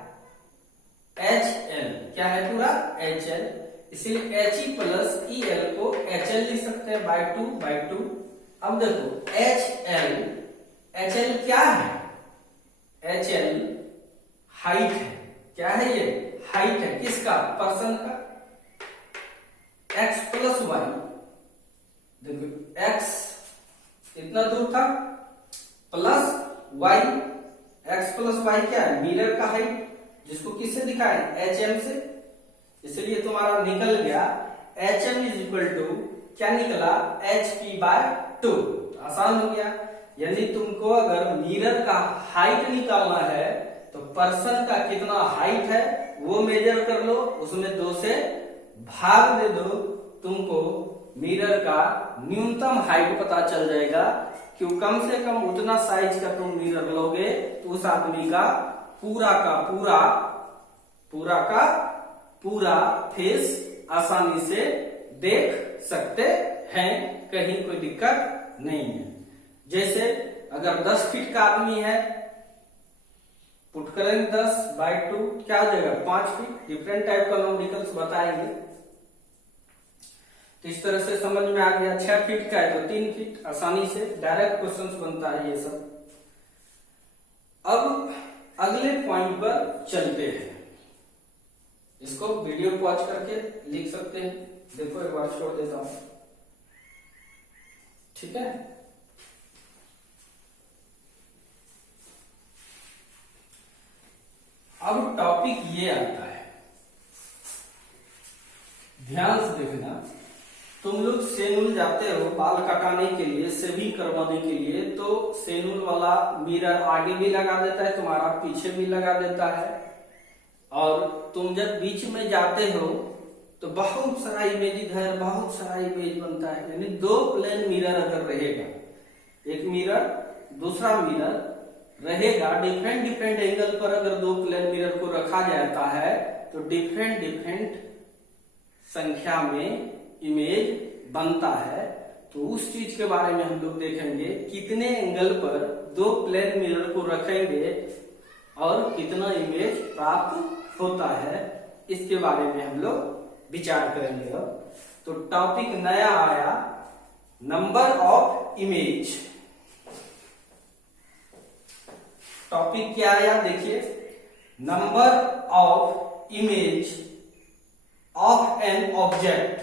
HL। क्या है पूरा? HL। इसलिए He प्लस EL को HL लिख सकते हैं बाय टू। अब देखो HL क्या है? HL हाइट है। क्या है ये? हाइट है। किसका? पर्सन का। x प्लस वाई, देखो x कितना दूर था, plus y। x plus Y क्या है? मिरर का हाइट, जिसको किससे दिखाए? HM से। इसलिए तुम्हारा निकल गया HM इज इक्वल टू क्या निकला? HP/2। आसान हो गया। यानी तुमको अगर मिरर का हाइट निकालना है तो पर्सन का कितना हाइट है वो मेजर कर लो, उसमें 2 से भाग दे दो, तुमको मिरर का न्यूनतम हाइट पता चल जाएगा। क्यों? कम से कम उतना साइज का तुम मिरर लोगे तो उस आदमी का पूरा फेस आसानी से देख सकते हैं, कहीं कोई दिक्कत नहीं है। जैसे अगर 10 फीट का आदमी है, पुट करेंगे 10/2, क्या हो जाएगा? 5 फीट। डिफरेंट टाइप का न्यूमेरिकल्स बताएंगे, तो इस तरह से समझ में आ गया। 6 फीट का है तो 3 फीट। आसानी से डायरेक्ट क्वेश्चंस बनता है ये सब। अब अगले पॉइंट पर चलते हैं। इसको वीडियो पॉज करके लिख सकते हैं। देखो एक बार छोड़ देता हूं, ठीक है। अब टॉपिक ये आता है, ध्यान से देखना। तुम लोग सैलून जाते हो बाल कटाने के लिए, शेविंग करवाने के लिए, तो सैलून वाला मिरर आगे भी लगा देता है तुम्हारा, पीछे भी लगा देता है। और तुम जब बीच में जाते हो तो बहुत सारा इमेज इधर, बहुत सारा इमेज बनता है। यानी 2 प्लेन मिरर अगर रहेगा, एक मिरर दूसरा मिरर रहेगा, डिफरेंट एंगल पर अगर 2 प्लेन मिरर को रखा जाता है तो डिफरेंट संख्या में इमेज बनता है। तो उस चीज के बारे में हम लोग देखेंगे, कितने एंगल पर 2 प्लेन मिरर को रखेंगे और कितना इमेज प्राप्त होता है, इसके बारे में हम लोग विचार करेंगे। अब तो टॉपिक नया आया, नंबर ऑफ इमेज। टॉपिक क्या आया? देखिए, number of image of an object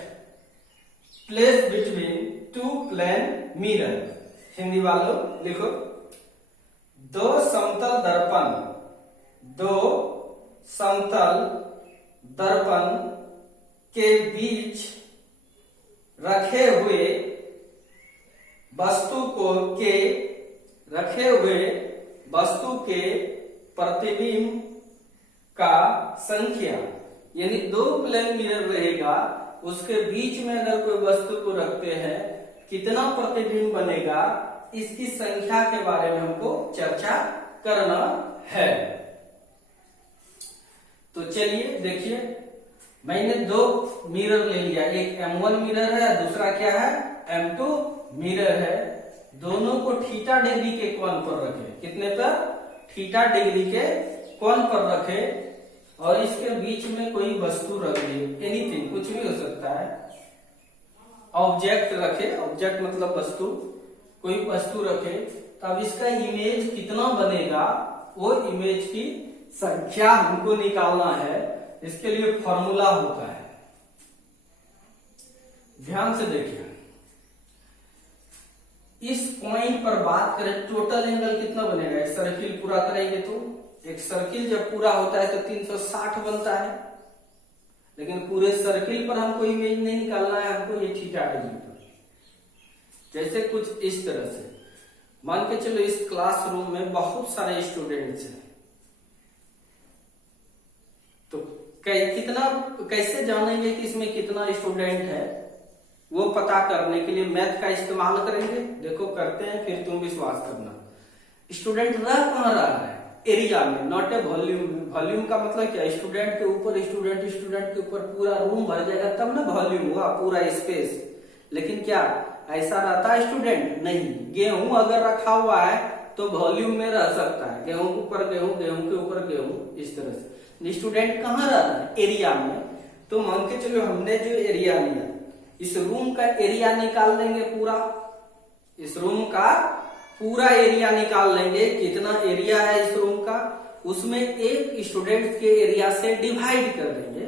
place between 2 plane mirror. Hindi वालों लिखो, 2 समतल दर्पण के बीच रखे हुए वस्तु के प्रतिबिंब का संख्या। यानी 2 प्लेन मिरर रहेगा, उसके बीच में अगर कोई वस्तु को रखते हैं, कितना प्रतिबिंब बनेगा, इसकी संख्या के बारे में हमको चर्चा करना है। तो चलिए देखिए, मैंने 2 मिरर ले लिया, एक M1 मिरर है, दूसरा क्या है? M2 मिरर है। दोनों को थीटा डिग्री के कोण पर रखे। कितने पर? थीटा डिग्री के कोण पर रखे और इसके बीच में कोई वस्तु रख दी, एनीथिंग, कुछ भी हो सकता है। ऑब्जेक्ट रखे, ऑब्जेक्ट मतलब वस्तु, कोई वस्तु रखे, तब इसका इमेज कितना बनेगा, वो इमेज की संख्या हमको निकालना है। इसके लिए फॉर्मूला होता है, ध्यान से देखिए। इस पॉइंट पर बात करें, टोटल एंगल कितना बनेगा? एक सर्किल पूरा करेंगे तो, एक सर्किल जब पूरा होता है तो 360 बनता है, लेकिन पूरे सर्किल पर हमको इमेज नहीं निकालना है, हमको ये थीटा डिग्री पर। जैसे कुछ इस तरह से मान के चलो, इस क्लासरूम में बहुत सारे स्टूडेंट्स हैं, तो कैसे जानेंगे कि इसमें कितना स्टूडेंट है? वो पता करने के लिए मैथ का इस्तेमाल करेंगे। देखो करते हैं, फिर तुम विश्वास करना। स्टूडेंट रह कहां रहा है? एरिया में, नॉट ए वॉल्यूम। वॉल्यूम का मतलब क्या? स्टूडेंट के ऊपर स्टूडेंट के ऊपर पूरा रूम भर जाएगा तब ना वॉल्यूम हुआ, पूरा स्पेस। लेकिन क्या ऐसा रहता है स्टूडेंट? नहीं। गेहूं अगर रखा हुआ है तो वॉल्यूम में रह सकता है, गेहूं के ऊपर गेहूं, गेहूं के ऊपर गेहूं, इस तरह से। स्टूडेंट कहाँ रह रहा है? एरिया में। तो मान के चलो हमने जो एरिया लिया, इस रूम का एरिया निकाल लेंगे पूरा, इस रूम का पूरा एरिया निकाल लेंगे, कितना एरिया है इस रूम का, उसमें एक स्टूडेंट के एरिया से डिवाइड कर देंगे,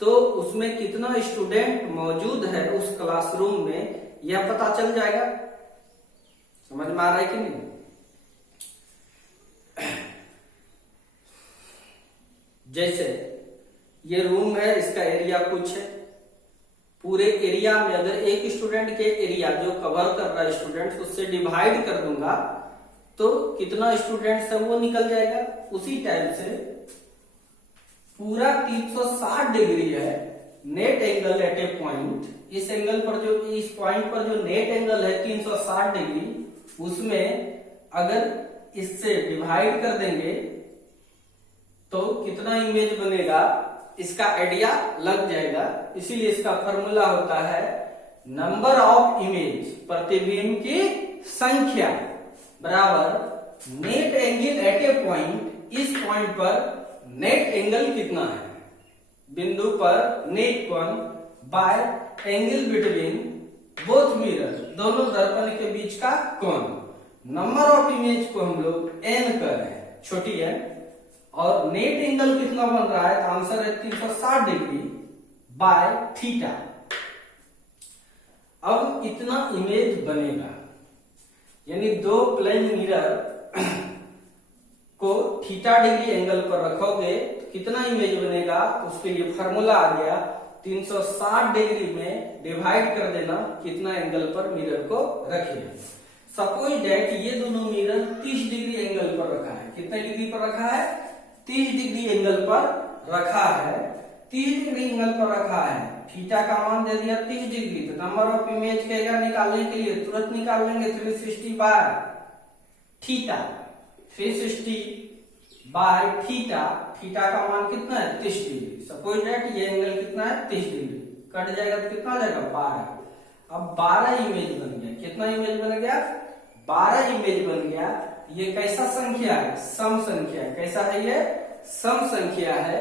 तो उसमें कितना स्टूडेंट मौजूद है उस क्लासरूम में यह पता चल जाएगा। समझ में आ रहा है कि नहीं? जैसे ये रूम है, इसका एरिया कुछ है, पूरे एरिया में अगर एक स्टूडेंट के एरिया जो कवर कर रहा है स्टूडेंट, उससे डिवाइड कर दूंगा तो कितना स्टूडेंट्स है वो निकल जाएगा। उसी टाइप से पूरा 360 डिग्री है नेट एंगल एट ए पॉइंट, इस एंगल पर जो, इस पॉइंट पर जो नेट एंगल है 360 डिग्री, उसमें अगर इससे डिवाइड कर देंगे तो कितना इमेज बनेगा इसका आइडिया लग जाएगा। इसीलिए इसका फॉर्मूला होता है नंबर ऑफ इमेज, प्रतिबिंब की संख्या बराबर नेट एंगल एट ए पॉइंट, इस पॉइंट पर नेट एंगल कितना है बिंदु पर, नेट कोण, bye angle between both mirror, दोनों दर्पण के बीच का कोण। नंबर ऑफ इमेज को हम लोग n कर रहे हैं, छोटी n, और नेट एंगल कितना बन रहा है, तो आंसर है 360 डिग्री बाय थीटा। अब इतना इमेज बनेगा, यानी दो प्लेन मिरर को थीटा डिग्री एंगल पर रखोगे तो कितना इमेज बनेगा, उसके लिए फॉर्मूला आ गया 360 डिग्री में डिवाइड कर देना कितना एंगल पर मिरर को रखिए। सपोज दैट ये दोनों मिरर 30 डिग्री एंगल पर रखा है, कितने डिग्री पर रखा है, 30 डिग्री एंगल पर रखा है, 30 डिग्री एंगल पर रखा है, थीटा का मान दे दिया 30 डिग्री, तो नंबर ऑफ इमेज कहेगा निकालने के लिए तुरंत निकाल लेंगे 360 by theta, 360 by theta, theta का मान कितना है 30 डिग्री। सपोज दैट ये एंगल कितना है 30 डिग्री, कट जाएगा तो कितना आ जाएगा 12। अब 12 इमेज बन गया, कितना इमेज बन गया 12 इमेज बन गया। ये कैसा संख्या है, सम संख्या है, कैसा है ये सम संख्या है।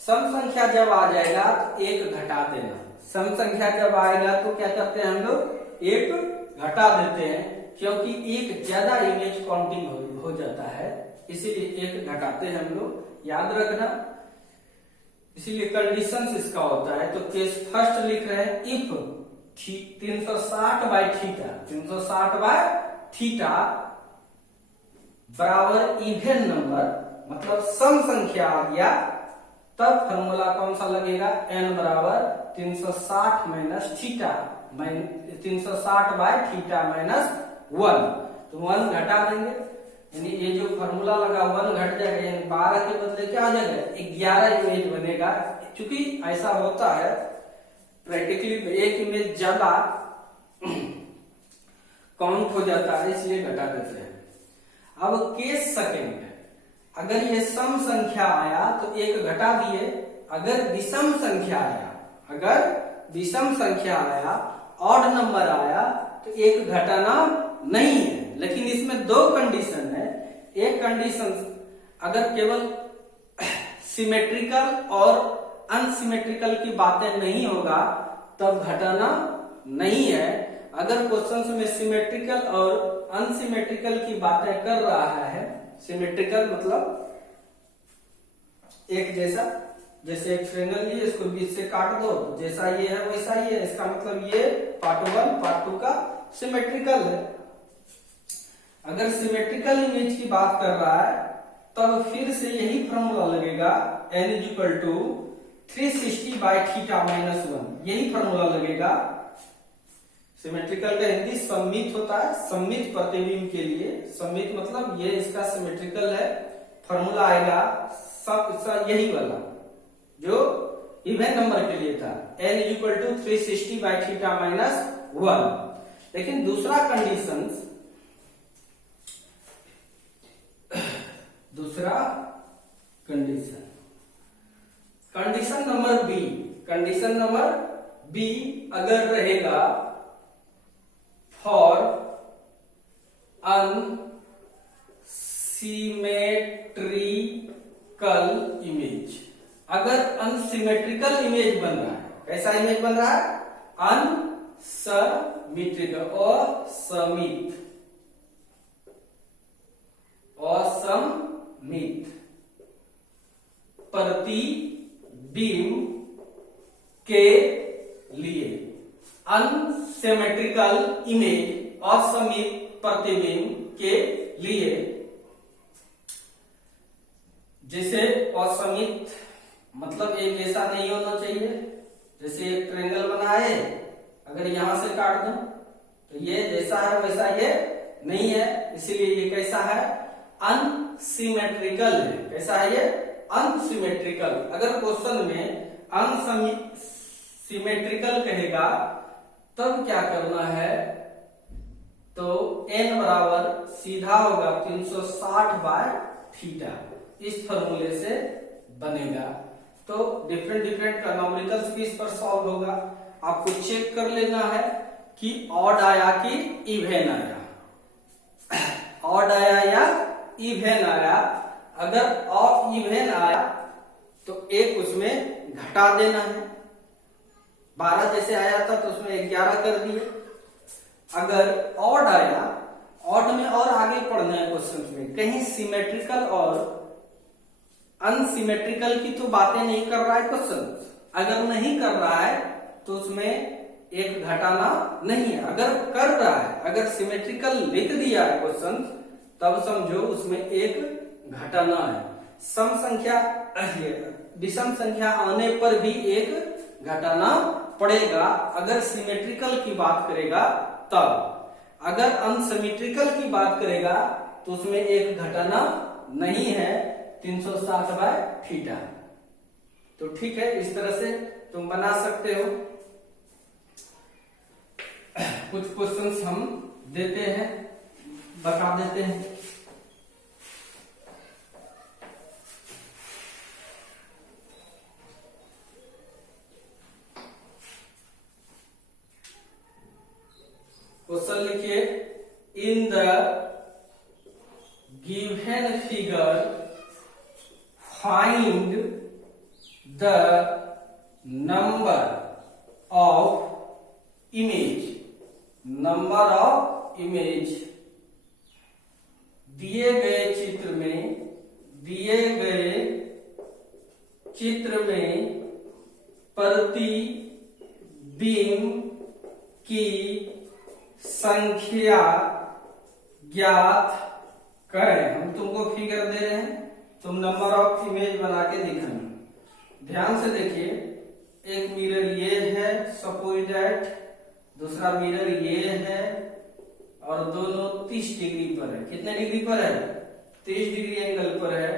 सम संख्या जब आ जाएगा तो एक घटा देना, सम संख्या जब आएगा तो क्या करते हैं हम लोग एक घटा देते हैं, क्योंकि एक ज्यादा इमेज काउंटिंग हो जाता है, इसीलिए एक घटाते हैं हम लोग, याद रखना। इसीलिए कंडीशन इसका होता है। तो केस फर्स्ट लिख रहे हैं if 360 by theta, 360 by theta बराबर इवन नंबर, मतलब सम संख्या आ गया, तब फॉर्मूला कौन सा लगेगा, n बराबर 360 minus theta, 360 by theta minus 1, तो 1 घटा देंगे, यानी ये जो फॉर्मूला लगा 1 घट जाएगा, यानी 12 के बदले क्या आ जाएगा 11 इमेज बनेगा। क्योंकि ऐसा होता है प्रैक्टिकली में एक इमेज ज्यादा काउंट हो जाता है, इसलिए घटा देते हैं। अब केस सेकंड, अगर ये सम संख्या आया तो एक घटा दिए, अगर विषम संख्या आया, अगर विषम संख्या आया, ऑड नंबर आया तो एक घटाना नहीं है। लेकिन इसमें दो कंडीशन है। एक कंडीशन अगर केवल सिमेट्रिकल और अनसिमेट्रिकल की बातें नहीं होगा तब घटाना नहीं है। अगर क्वेश्चन में सिमेट्रिकल और अनसिमेट्रिकल की बातें कर रहा है, सिमेट्रिकल मतलब एक जैसा, जैसे एक ट्रायंगल लिए इसको बीच से काट दो, जैसा ये है वैसा ही है, इसका मतलब ये पार्ट 1 पार्ट 2 का सिमेट्रिकल है। अगर सिमेट्रिकल इमेज की बात कर रहा है तब फिर से यही फॉर्मूला लगेगा n = 360 बाय थीटा माइनस 1, यही फॉर्मूला लगेगा। सिमेट्रिकल का हिंदी सममित होता है, सममित प्रतिबिंब के लिए, सममित मतलब ये इसका सिमेट्रिकल है, फॉर्मूला आएगा सब यही वाला जो इवन नंबर के लिए था, n = 360 बाय थीटा माइनस 1। लेकिन दूसरा condition, condition number B, condition number B अगर रहेगा फॉर अनसिमेट्रिकल इमेज। अगर अनसिमेट्रिकल इमेज बन रहा है, कैसा इमेज बन रहा है? अनसिमेट्रिकल, असमित, असमित प्रतिबिंब के लिए। अनसिमेट्रिकल इमेज, असमित प्रतिबिंब के लिए। जैसे असमित मतलब एक जैसा नहीं होना चाहिए। जैसे एक ट्रायंगल बना है, अगर यहां से काट दूं तो ये जैसा है वैसा ये नहीं है, इसीलिए ये कैसा है? अनसिमेट्रिकल है। कैसा है ये? अनसिमेट्रिकल। अगर क्वेश्चन में अनसिमेट्रिकल कहेगा तब क्या करना है? तो n बराबर सीधा होगा 360/θ, इस फॉर्मूले से बनेगा। तो डिफरेंट ट्रायनोमेट्रिकल्स भी इस पर सॉल्व होगा। आपको चेक कर लेना है कि ऑड आया कि इवन आया, ऑड आया या इवन आया। अगर ऑड इवन आया तो एक उसमें घटा देना है। 12 जैसे आया था तो उसमें 11 कर दिए। अगर ऑड आया, ऑड में और आगे पढ़ना है क्वेश्चन में, कहीं सिमेट्रिकल और अनसिमेट्रिकल की तो बातें नहीं कर रहा है क्वेश्चन। अगर नहीं कर रहा है तो उसमें एक घटाना नहीं है। अगर कर रहा है, अगर सिमेट्रिकल लिख दिया है क्वेश्चन, तब समझो उसमें एक घटाना है। सम संख्या, विषम संख्या आने पर भी एक घटाना पड़ेगा। अगर सिमेट्रिकल की बात करेगा तब, अगर अनसिमेट्रिकल की बात करेगा तो उसमें एक घटाना नहीं है, 360/θ। तो ठीक है, इस तरह से तुम बना सकते हो। कुछ क्वेश्चंस हम देते हैं, बता देते हैं। क्वेश्चन लिखिए, in the given figure find the number of image. Number of image दिए गए चित्र में प्रतिबिंब की संख्या ज्ञात करें। हम तुमको फिगर दे रहे हैं, तुम नंबर ऑफ इमेज बना के दिखाना। ध्यान से देखिए, एक मिरर ये है, सपोज दैट, दूसरा मिरर ये है, और दोनों 30 डिग्री पर है। कितने डिग्री पर है? 30 डिग्री एंगल पर है।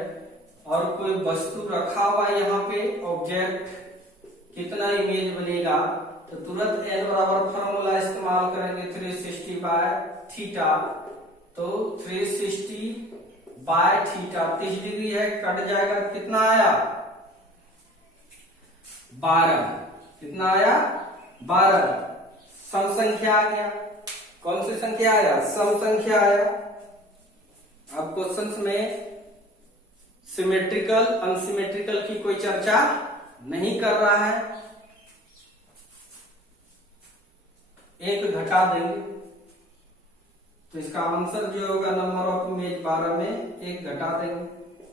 और कोई वस्तु रखा हुआ है यहाँ पे, ऑब्जेक्ट। कितना इमेज बनेगा? तो तुरंत n बराबर फॉर्मूला इस्तेमाल करेंगे, 360/θ। तो 360/θ 30 डिग्री है, कट जाएगा, कितना आया? 12। कितना आया? 12। सम संख्या आ गया। कौन सी संख्या आया? सम संख्या आया। अब क्वेश्चंस में सिमेट्रिकल अनसिमेट्रिकल की कोई चर्चा नहीं कर रहा है, एक घटा देंगे तो इसका आंसर जो होगा नंबर ऑफ इमेज 12 में एक घटा देंगे,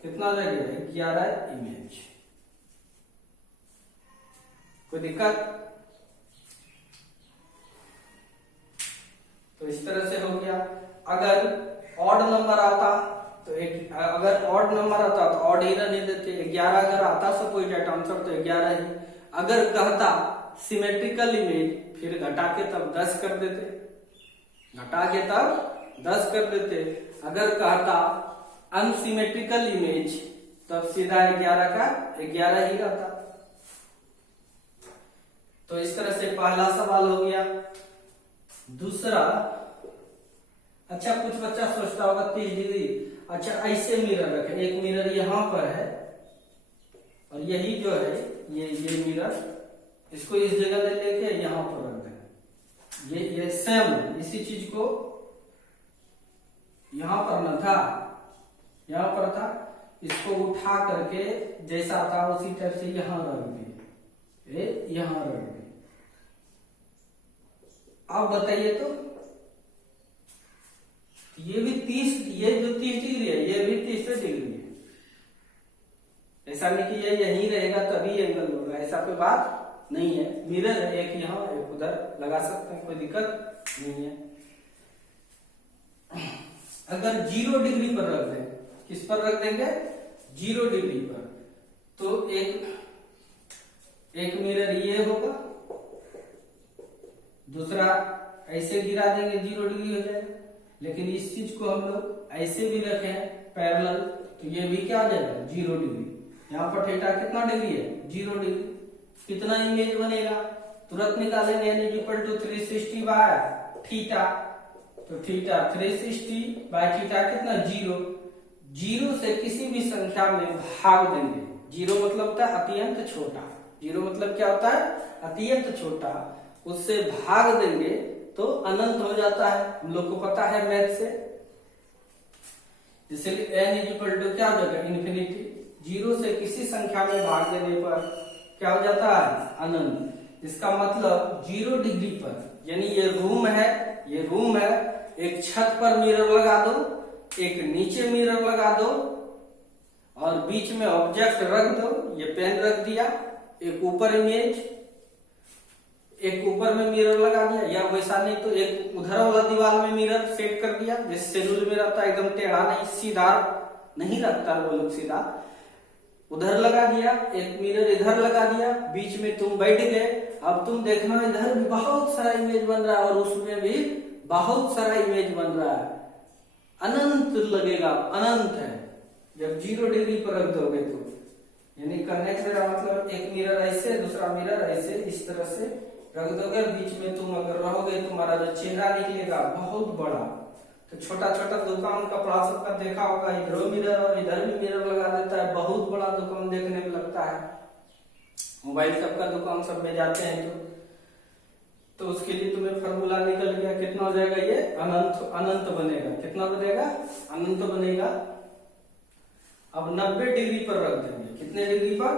कितना लगेगा? 11 इमेज। कोई दिक्कत? तो इस तरह से हो गया। अगर ऑड नंबर आता तो अगर ऑड नंबर आता तो ऑड ही नहीं देते, 11 अगर आता सपोज दैट आंसर तो 11 ही। अगर कहता सिमेट्रिकल इमेज, फिर घटा के तब 10 कर देते, घटा के तब 10 कर देते। अगर कहता अनसिमेट्रिकल इमेज, तब सीधा 11 का 11 ही रहता। तो इस तरह से पहला सवाल हो गया। दूसरा, अच्छा कुछ बच्चा सोचता होगा 30 डिग्री, अच्छा ऐसे मिरर रखे, एक मिरर यहां पर है और यही जो है ये मिरर, इसको इस जगह ले लेके यहां पर रख दें। ये सेम है, इसी चीज को यहां पर न था, यहाँ पर था, इसको उठा करके जैसा था उसी टाइप से यहाँ रख दिए, यहाँ रख दिए। अब बताइए तो ये भी 30, ये जो 30 डिग्री है ये भी 30 डिग्री है। ऐसा नहीं कि ये यहीं रहेगा तभी एंगल होगा, ऐसा कोई बात नहीं है। मिरर है, एक यहाँ एक उधर लगा सकते हैं, कोई दिक्कत नहीं है। अगर 0 डिग्री पर रख दें, किस पर रख देंगे? 0 डिग्री पर, तो एक मिरर ये होगा, दूसरा ऐसे गिरा देंगे 0 डिग्री हो जाएगा। लेकिन इस चीज को हम लोग ऐसे भी रखे हैं पैरेलल, तो ये भी क्या आ जाएगा? 0 डिग्री। यहाँ पर थीटा कितना डिग्री है? 0 डिग्री। कितना इमेज बनेगा? तुरंत निकालेंगे, n equal to 360 by theta. तो थीटा 360 बाय थीटा कितना? 0। 0 से किसी भी संख्या में भाग देंगे। 0 मतलब होता है अत्यंत छोटा। 0 मतलब क्या होता है? अत्यंत छोटा। उससे भाग देंगे तो अनंत हो जाता है, हम लोग को पता है मैथ से। इसलिए n इक्वल टू क्या हो जाएगा? इन्फिनिटी। 0 से किसी संख्या में भाग देने पर क्या हो जाता है? अनंत। इसका मतलब 0 डिग्री पर, यानी ये रूम है, एक छत पर मिरर लगा दो, एक नीचे मिरर लगा दो और बीच में ऑब्जेक्ट रख दो। ये पेन रख दिया, एक ऊपर इमेज, एक ऊपर में मिरर लगा दिया, या वैसा नहीं तो एक उधर वाला दीवार में मिरर सेट कर दिया। जैसे शेड्यूल में रहता है, एकदम टेढ़ा नहीं, सीधा नहीं रखता वो लोग, सीधा उधर लगा दिया, एक मिरर इधर लगा दिया, बीच में तुम बैठ गए। अब तुम देखना इधर भी बहुत सारा इमेज बन रहा है और उसमें भी बहुत सारा इमेज बन रहा है, अनंत लगेगा, अनंत है। जब 0 डिग्री पर रख दोगे तो, यानी कनेक्ट का मतलब एक मिरर ऐसे, दूसरा मिरर ऐसे, इस तरह से रख दोगे। बीच में तुम अगर रहोगे, तुम्हारा जो चेहरा निकलेगा बहुत बड़ा। तो छोटा छोटा दुकान कपड़ा सबका देखा होगा, इधर मिरर और इधर भी मिरर लगा देता है, बहुत बड़ा दुकान देखने में लगता है। मोबाइल सबका दुकान सब में जाते हैं तो उसके लिए तुम्हें फॉर्मूला निकल गया, कितना हो जाएगा? ये अनंत बनेगा। कितना बनेगा? अनंत बनेगा। अब 90 डिग्री पर रख देंगे। कितने डिग्री पर?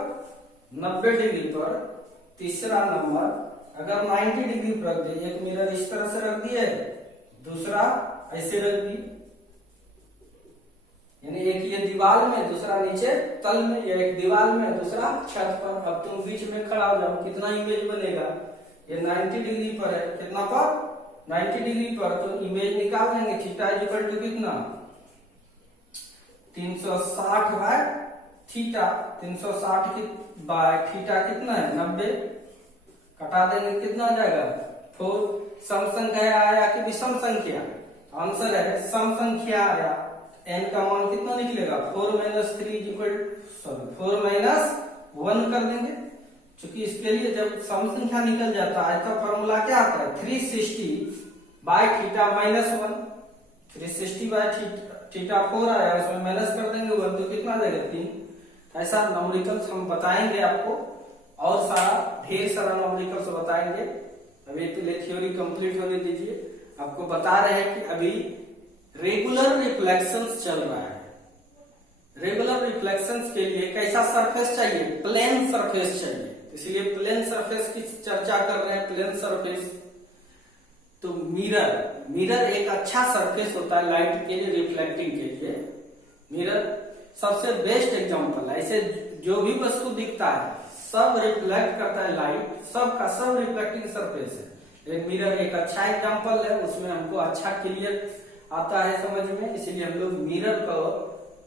90 डिग्री पर। तीसरा नंबर, अगर 90 डिग्री पर रख दिए, एक मिरर इस तरह से रख दिए, दूसरा ऐसे रख दी, यानी एक ये दीवार में, दूसरा नीचे तल में, या एक दीवार में, दूसरा छत पर। अब तुम बीच में खड़ा हो जाओ, कितना इमेज बनेगा? ये 90 डिग्री पर है, कितना पर? 90 डिग्री पर। तो इमेज निकाल देंगे, थीटा इक्वल टू कितना? 360 बाय थीटा। 360 बाय थीटा कितना है? 90। कटा देंगे, कितना आ जाएगा? 4। सम संख्या आया कि विषम संख्या? आंसर है सम संख्या आया। n का मान कितना निकलेगा? 4 - 3 4 - 1 कर देंगे। चूंकि इसके लिए जब सम संख्या निकल जाता है तो फॉर्मूला क्या आता है? 360 बाय थीटा -1। 360 बाय थीटा 4 आया, उसमें माइनस कर देंगे 1, तो कितना आ जाएगा? 3। ऐसा न्यूमेरिकल्स हम बताएंगे आपको, और सारा ढेर सारा न्यूमेरिकल्स बताएंगे। अभी पहले थ्योरी कंप्लीट होने दीजिए। आपको बता रहे हैं कि अभी रेगुलर रिफ्लेक्शंस चल रहा है। रेगुलर रिफ्लेक्शंस के लिए कैसा सरफेस चाहिए? प्लेन सरफेस चाहिए। इसलिए प्लेन सरफेस की चर्चा कर रहे हैं। प्लेन सरफेस, तो मिरर एक अच्छा सरफेस होता है लाइट के लिए, रिफ्लेक्टिंग के लिए। मिरर सबसे बेस्ट एग्जांपल है। ऐसे जो भी वस्तु दिखता है सब रिफ्लेक्ट करता है लाइट, सबका सब रिफ्लेक्टिंग सरफेस है। एक मिरर एक अच्छा एग्जांपल है, उसमें हमको अच्छा क्लियर आता है समझ में, इसलिए हम लोग मिरर को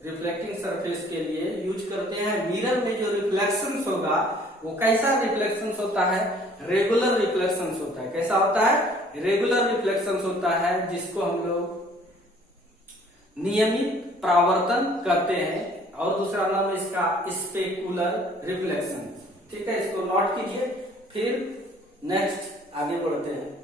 रिफ्लेक्टिंग सरफेस के लिए यूज करते हैं। मिरर में जो रिफ्लेक्शंस होगा वो कैसा रिफ्लेक्शंस होता है? रेगुलर रिफ्लेक्शंस होता है। कैसा होता है? रेगुलर रिफ्लेक्शंस होता है, जिसको हम लोग नियमित परावर्तन करते हैं, और दूसरा नाम है इसका स्पेकुलर रिफ्लेक्शन। ठीक है, इसको नोट कीजिए, फिर नेक्स्ट आगे बढ़ते हैं।